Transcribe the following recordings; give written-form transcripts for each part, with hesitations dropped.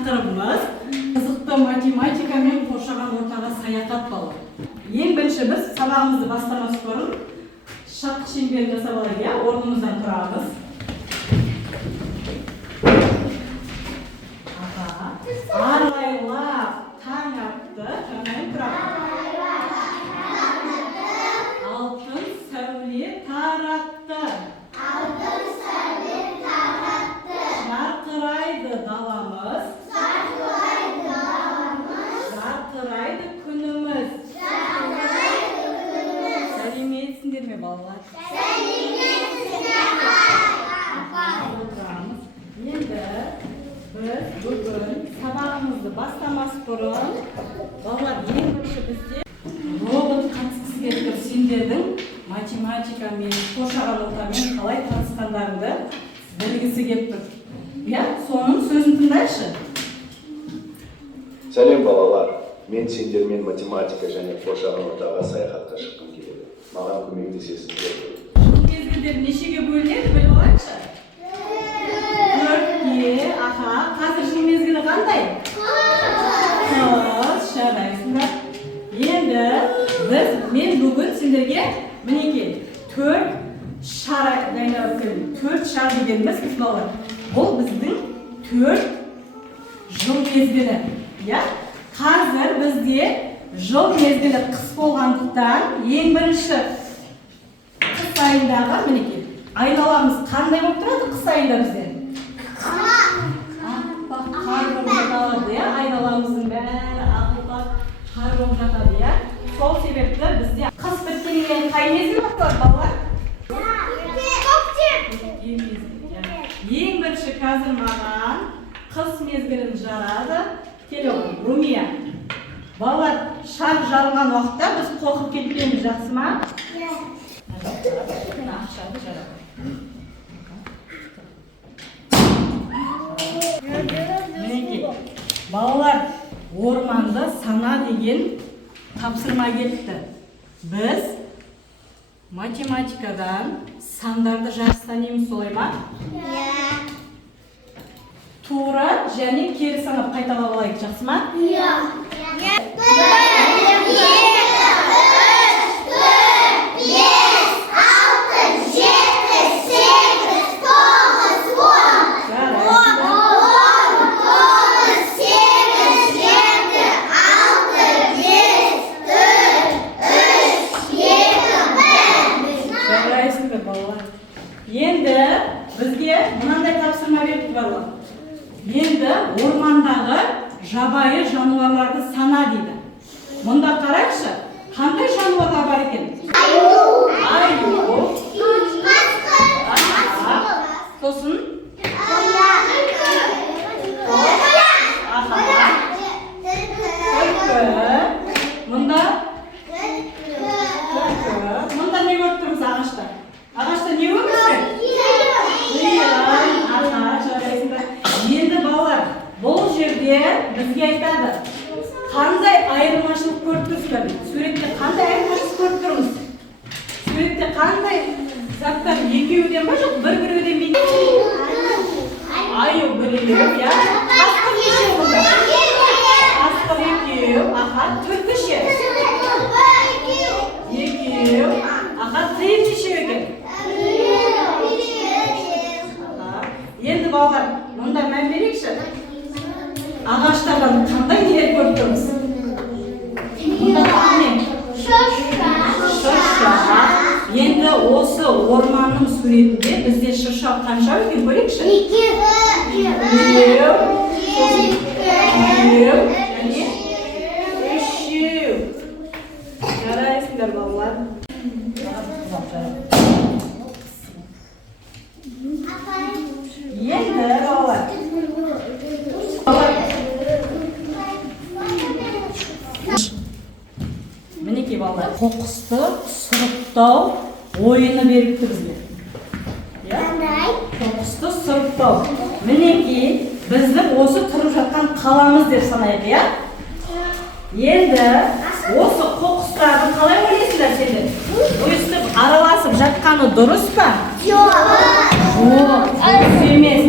тақырыбымыз қызықты математика мен қоршаған ортаға саяхат болу. Ең бірінші біз сабағымызды бастамас бұрын шат шеңберін жасап алайық, иә? Орнымыздан тұрамыз. Арайлап таң атты, жаңайын тұрамыз. Алтын сәуле таратты. Жарқырайды даламыз. Жарқырайды күніміз. Сәлеметсіңдер ме, балалар? Енді біз бүгін сабағымызды бастамас бұрын балалар ең бірінші бізде робот қатысқысы келіп сендердің математика мен қоршаған ортамен қалай танысқандарыңды білгісі келіп тұр. Иә, соның сөзін тыңдайықшы. Сәлем балалар, мен сендермен математика және қоршаған ортаға саяхатқа шыққым келеді. Маған көмектесесіңдер. Жыл мезгілдер нешеге бөлінеді біліп алайықшы? 4-ке, аха, қазір жыл мезгілі қандай? Жарайсыңдар. Енді мен бүгін сендерге мінекей 4 шар дегеніміз балалар. Бұл біздің 4 жыл мезгілі. Қазір бізде жыл мезгілі қыс болғандықтан ең бірінші қыс айындағы мінекей айналамыз қандай болып тұрады қыс айында бізде? Аппақ қар болып жатады, айналамыздың бәрі ағылған қар болып жатады. Сол себепті бізде қыс біткеннен кейін қай мезгіл басталады балалар? Ең бірінші қазір маған қыс мезгілін жарады. Келе ғой, Румия. Балалар, шар жарылған уақытта біз қорқып кетпейміз, жақсы ма? Ақшаны жарады. Мінекей, балалар, орманды сана деген тапсырма кетті. Біз математикадан сандарды жарыстанеміз, солай ма? Тура және кері санап қайталап алайық, жақсы ма? Енді бізге мынандай тапсырма берді балалар. Енді ормандағы жабайы жануарларды сана дейді. Мұнда қарайықшы, қандай жануарлар бар екен? Аю. Сосын? Мұнда? Мұнда не көріп тұрмыз ағашта? Ағашта не өмірсің? Енді балалар, бұл жерде бізге айтады, қандай айырмашылық көріп тұрсыздар? Суретте қандай айырмашылық көріп тұрмыз? Суретте қандай заттар екеуден ба жоқ, бір-біреуден бе? Аю біреу, я? Қасқыр нешеу бұнда? Қасқыр екеу, аха, түлкі ше? Екеу, аха, тиын нешеу екен? Енді балалар, мұнда мән берейікші. Ағаштардан қандай нелер көріп тұрмыз? Мұнда не? Шырша. Енді осы орманның суретінде бізде шырша қанша екен көрейікші? 2, 3. Жарайсыңдар балалар. Енді балалар. Мінекей балалар, қоқысты сұрыптау ойыны беріпті бізге. Қоқысты сұрыптау. Мінекей біздің осы тұрып жатқан қаламыз деп санайық, Енді осы қоқыстарды қалай ойлайсыңдар сендер? Өйстіп араласып жатқаны дұрыс па? Жоқ. Дұрыс емес.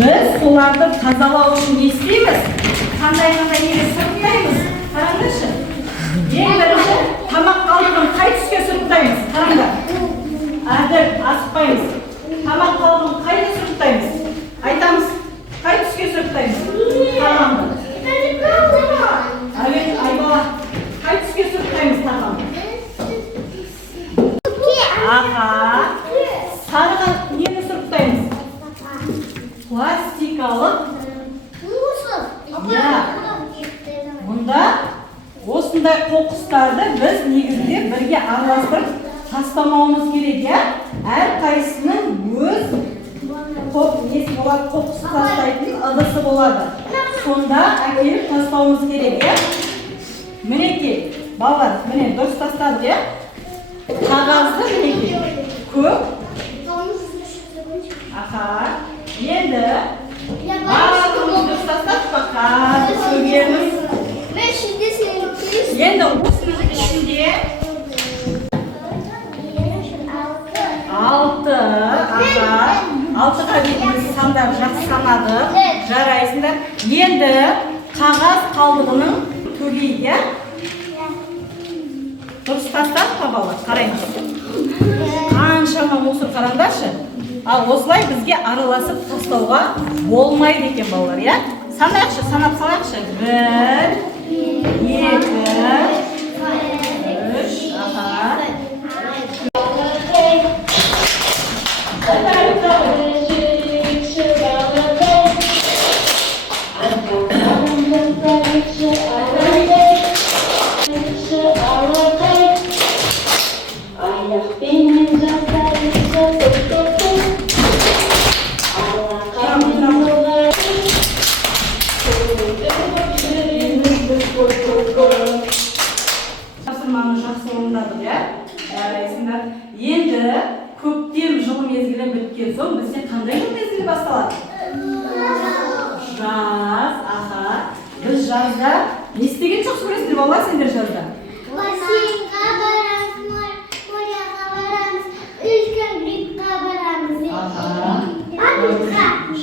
Біз соларды тазалау үшін не істейміз? Қандай неге сұрыптаймыз? Қараңдаршы. Ең бірінші тамақ қалдығын қай түске сұрыптаймыз? Қараңдар. Әділ, асықпаймыз. Тамақ қалдығын қайда сұрыптаймыз? Айтамыз. Қай түске сұрыптаймыз? Тағамды. Айбала, қай түске сұрыптаймыз тағамды? Аға, сарыға нені сұрыптаймыз? Пластикалық. Мұнда осындай қоқыстарды біз негізінде бірге араластырып тастамауымыз керек, я? Әр қайсының өз несі болады, қоқыс тастайтын ыдысы болады. Сонда әкеліп тастауымыз керек, я? Мінекей, балалар, міне дұрыс тастады, я? Қағазды мінекей, көп. Аха, енді барлығымыз дұрыс тастадық па? Сөгеміз. Енді осының ішінде 6-ға дейін сандар жақсы санады, жарайсыңдар. Енді қағаз қалдығының төгейді. Дұрыс тастадық па балалар? Қараймыз. Қаншама мусор қараңдаршы. Ал осылай бізге араласып тастауға болмайды екен балалар, я? Санайықшы, санап салайықшы. 1, 2, 3, аха. Тапсырманы жақсы орындадық, я? Жарайсыңдар. Енді көктем жылы мезгілі біткен соң бізде қандай жыл мезгілі басталады? Жаз, аха. Біз жазда не істеген жоқ көресіңдер балалар сендер жазда? Бассейнға барамыз, моряға барамыз, үлкен грибқа барамыз.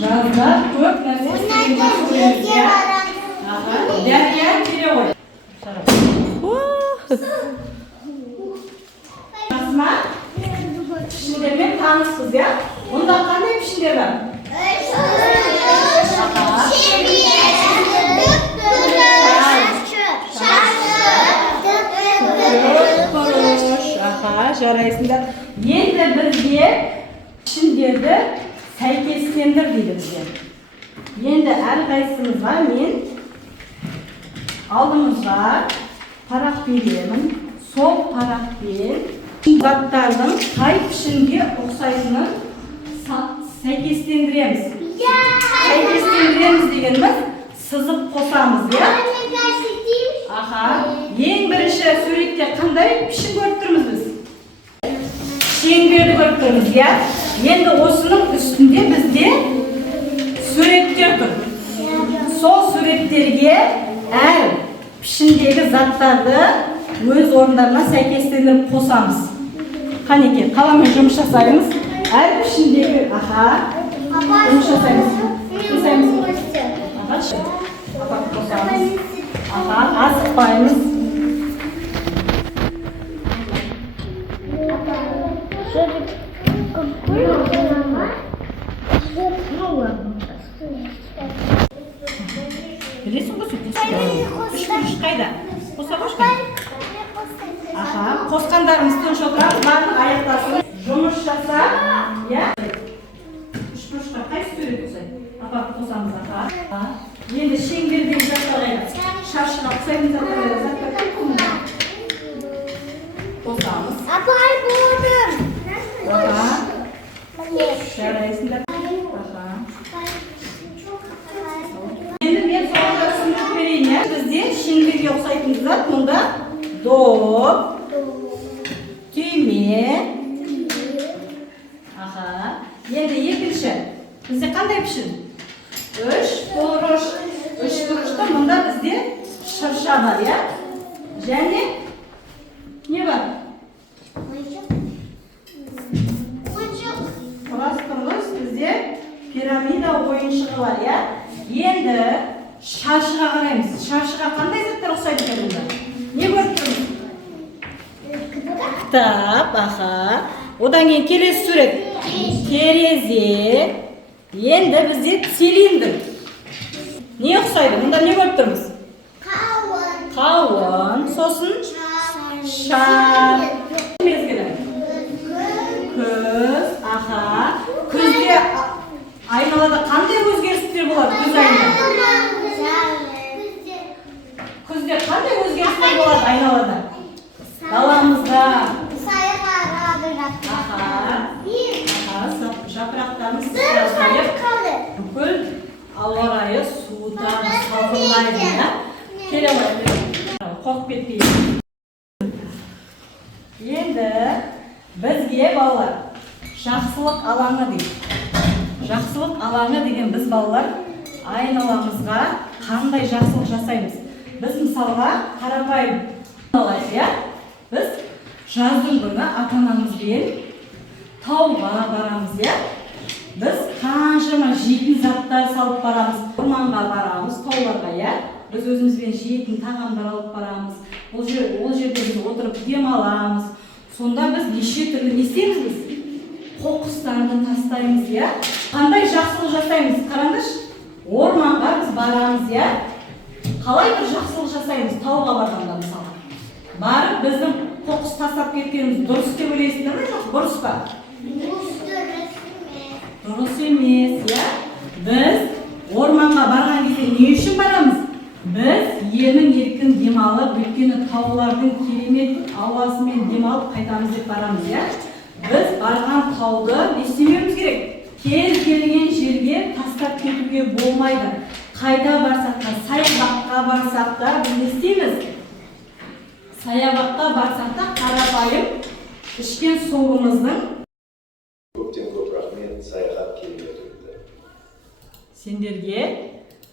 Жазда көп нәрсе істеген жоқ көреміз, я? Дәрия келе ғой. Жасыма? Пішіндермен таныспыз, я? Онда қандай пішіндер бар? Жарайсыңдар. Енді бізге пішіндерді сәйкестендір дейді бізге. Енді әрқайсымызға мен алдымызға парақ беремін. Сол парақпен заттардың қай пішінге ұқсайтынын сәйкестендіреміз. Сәйкестендіреміз дегеніміз сызып қосамыз, я? Аха. Ең бірінші суретте қандай пішін көріп тұрмыз біз? Шеңберді көріп тұрмыз, я? Енді осының үстінде бізде суреттер тұр. Сол суреттерге әр пішіндегі заттарды өз орындарына сәйкестендіріп қосамыз. Қанеке, қаламен жұмыс жасаймыз. Әр пішіндегі, аха, жұмыс жасаймыз. Аха, қосамыз. Аха, асықпаймыз. Білесің ғой сөйтіп үш қайда? Қоса қошқан? Аха, қосқандарымыз тыныш отырамыз, барлық аяқтасын. Жұмыс жаса, я? Үш бұрышқа қайсы сурет ұқсайды? Апа, қосамыз, аха. Енді шеңбердегі заттар қайда? Шаршыға ұқсайтын заттар қайда? Қосамыз. Апай, болдым. Аха. Жарайсыңдар. Аха. Енді мен соңында түсіндіріп берейін, я? Бізде шеңберге ұқсайтын зат мұнда доп, түйме. Аха. Енді екінші. Бізде қандай пішін? Үш бұрыш. Үш бұрышта мұнда бізде шырша бар, я? Және не бар? Құрас тұрмыз бізде пирамида ойыншығы бар, я? Енді шаршыға қараймыз. Шаршыға қандай заттар ұқсайды екен мұнда? Не көріп тұрмыз? Кітап, аха. Одан кейін келесі сурет. Терезе. Енді бізде цилиндр. Не ұқсайды? Мұнда не көріп тұрмыз? Қауын. Сосын шар. Мезгілі. Күз, аха. Күзде айналада қандай өзгерістер болады күз айында? Күзде қандай өзгерістер болады айналада? Даламызда. Жапырақтарымыз сұрасайып, бүкіл ауа райы суытады, салқындайды. Келе алайық. Қорқып кетпейді. Енді бізге балалар жақсылық алаңы дейді. Жақсылық алаңы деген біз балалар айналамызға қандай жақсылық жасаймыз? Біз мысалға қарапайым алайық, иә? Біз жаздың күні ата-анамызбен тауға барамыз, иә? Біз қаншама жейтін заттар салып барамыз, орманға барамыз, тауларға, иә? Біз өзімізбен жейтін тағамдар алып барамыз. Ол жерде біз отырып демаламыз. Сонда біз неше түрлі не істейміз біз? Қоқыстарды тастаймыз, иә? Қандай жақсылық жасаймыз? Қараңызшы, орманға біз барамыз, иә? Қалай бір жақсылық жасаймыз? Тауға барғанда мысалы. Барып біздің қоқыс тастап кеткеніміз дұрыс деп ойлайсыңдар ма, жоқ, бұрыс па? Дұрыс емес, иә? Біз орманға барған кезде не үшін барамыз? Біз емін-еркін демалып, өйткені таулардың керемет ауасымен демалып қайтамыз деп барамыз, иә? Біз барған тауды не істемеуіміз керек? Кез келген жерге тастап кетуге болмайды. Қайда барсақ та, саябаққа барсақ та, біз не істейміз? Саябаққа барсақ та қарапайым ішкен суымыздың Көптен көп рахмет, саяхат керемет өтті. Сендерге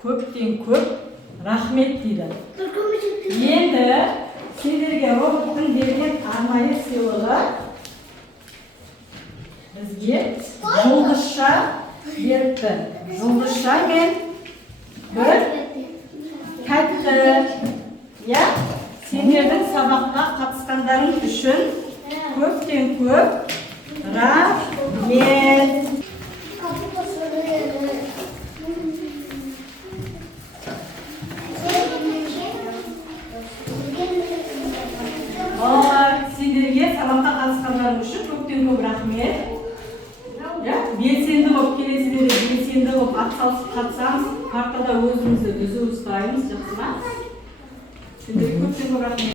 көптен көп рахмет дейді. Енді сендерге роботтың берген арнайы сыйлығы бізге жұлдызша беріпті. Жұлдызша мен бір тәтті. Я сендердің сабаққа қатысқандарың үшін көптен көп рахмет. Сендерге сабаққа қатысқандарың үшін көптен көп рахмет. Белсенді болып келесіздер, белсенді болып атсалысып қатысамыз, партада өзімізді үзу ұстаймыз, жақсы ма? Сендерге көптен көп рахмет.